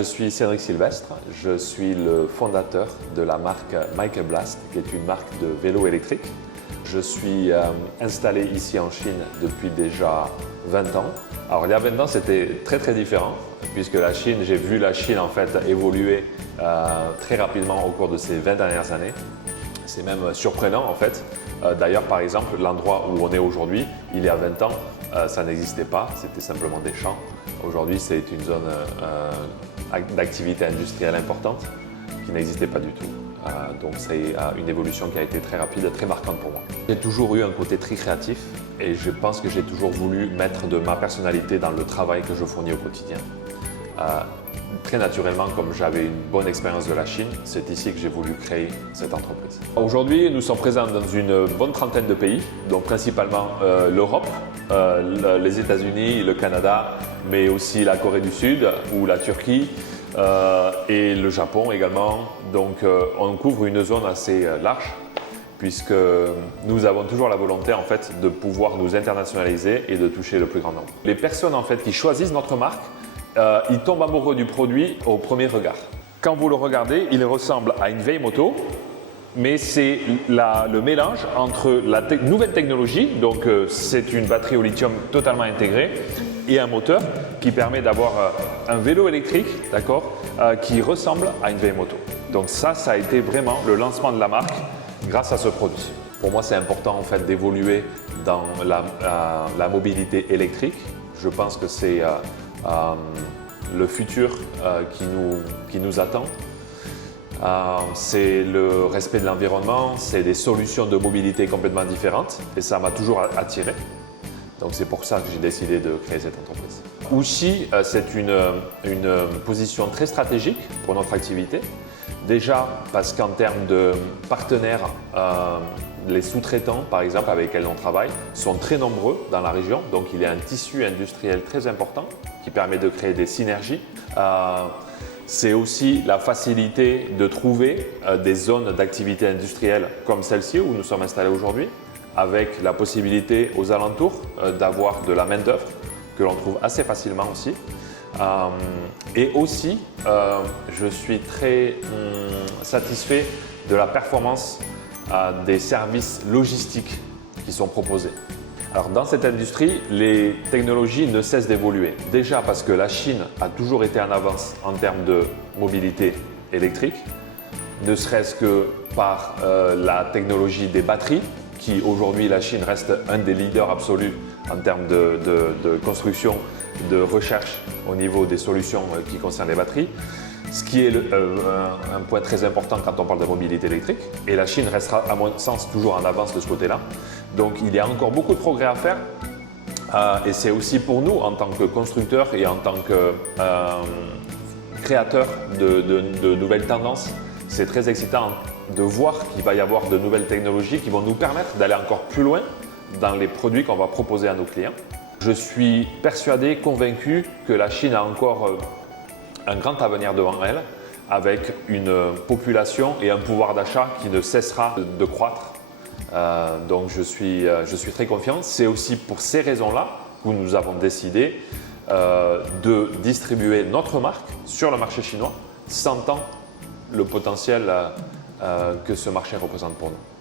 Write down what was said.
Je suis Cédric Sylvestre, je suis le fondateur de la marque Michael Blast, qui est une marque de vélo électrique. Je suis installé ici en Chine depuis déjà 20 ans. Alors il y a 20 ans, c'était très différent, puisque la Chine, j'ai vu la Chine en fait évoluer très rapidement au cours de ces 20 dernières années. C'est même surprenant en fait. D'ailleurs, par exemple, l'endroit où on est aujourd'hui, il y a 20 ans, ça n'existait pas, c'était simplement des champs. Aujourd'hui, c'est une zone d'activité industrielle importante qui n'existait pas du tout. Donc c'est une évolution qui a été très rapide et très marquante pour moi. J'ai toujours eu un côté très créatif et je pense que j'ai toujours voulu mettre de ma personnalité dans le travail que je fournis au quotidien. Très naturellement, comme j'avais une bonne expérience de la Chine, c'est ici que j'ai voulu créer cette entreprise. Aujourd'hui, nous sommes présents dans une bonne trentaine de pays, donc principalement l'Europe, les États-Unis, le Canada, mais aussi la Corée du Sud ou la Turquie et le Japon également. Donc on couvre une zone assez large puisque nous avons toujours la volonté en fait de pouvoir nous internationaliser et de toucher le plus grand nombre. Les personnes en fait qui choisissent notre marque, ils tombent amoureux du produit au premier regard. Quand vous le regardez, il ressemble à une vieille moto, mais c'est le mélange entre la nouvelle technologie, donc c'est une batterie au lithium totalement intégrée, et un moteur qui permet d'avoir un vélo électrique, d'accord, qui ressemble à une vieille moto. Donc ça a été vraiment le lancement de la marque grâce à ce produit. Pour moi, c'est important en fait d'évoluer dans la mobilité électrique. Je pense que c'est le futur qui nous attend. C'est le respect de l'environnement, c'est des solutions de mobilité complètement différentes et ça m'a toujours attiré. Donc c'est pour ça que j'ai décidé de créer cette entreprise. Wuxi, c'est une position très stratégique pour notre activité. Déjà parce qu'en termes de partenaires, les sous-traitants par exemple avec lesquels on travaille sont très nombreux dans la région. Donc il y a un tissu industriel très important qui permet de créer des synergies. C'est aussi la facilité de trouver des zones d'activité industrielle comme celle-ci où nous sommes installés aujourd'hui, avec la possibilité aux alentours d'avoir de la main-d'œuvre que l'on trouve assez facilement aussi. Et aussi, je suis très satisfait de la performance des services logistiques qui sont proposés. Alors dans cette industrie, les technologies ne cessent d'évoluer. Déjà parce que la Chine a toujours été en avance en termes de mobilité électrique, ne serait-ce que par la technologie des batteries, qui aujourd'hui la Chine reste un des leaders absolus en termes de construction, de recherche au niveau des solutions qui concernent les batteries. Ce qui est un point très important quand on parle de mobilité électrique. Et la Chine restera, à mon sens, toujours en avance de ce côté-là. Donc il y a encore beaucoup de progrès à faire. Et c'est aussi pour nous, en tant que constructeurs et en tant que créateurs de nouvelles tendances, c'est très excitant de voir qu'il va y avoir de nouvelles technologies qui vont nous permettre d'aller encore plus loin dans les produits qu'on va proposer à nos clients. Je suis persuadé, convaincu que la Chine a encore un grand avenir devant elle, avec une population et un pouvoir d'achat qui ne cessera de croître. Donc je suis très confiant. C'est aussi pour ces raisons-là que nous avons décidé de distribuer notre marque sur le marché chinois, sentant le potentiel que ce marché représente pour nous.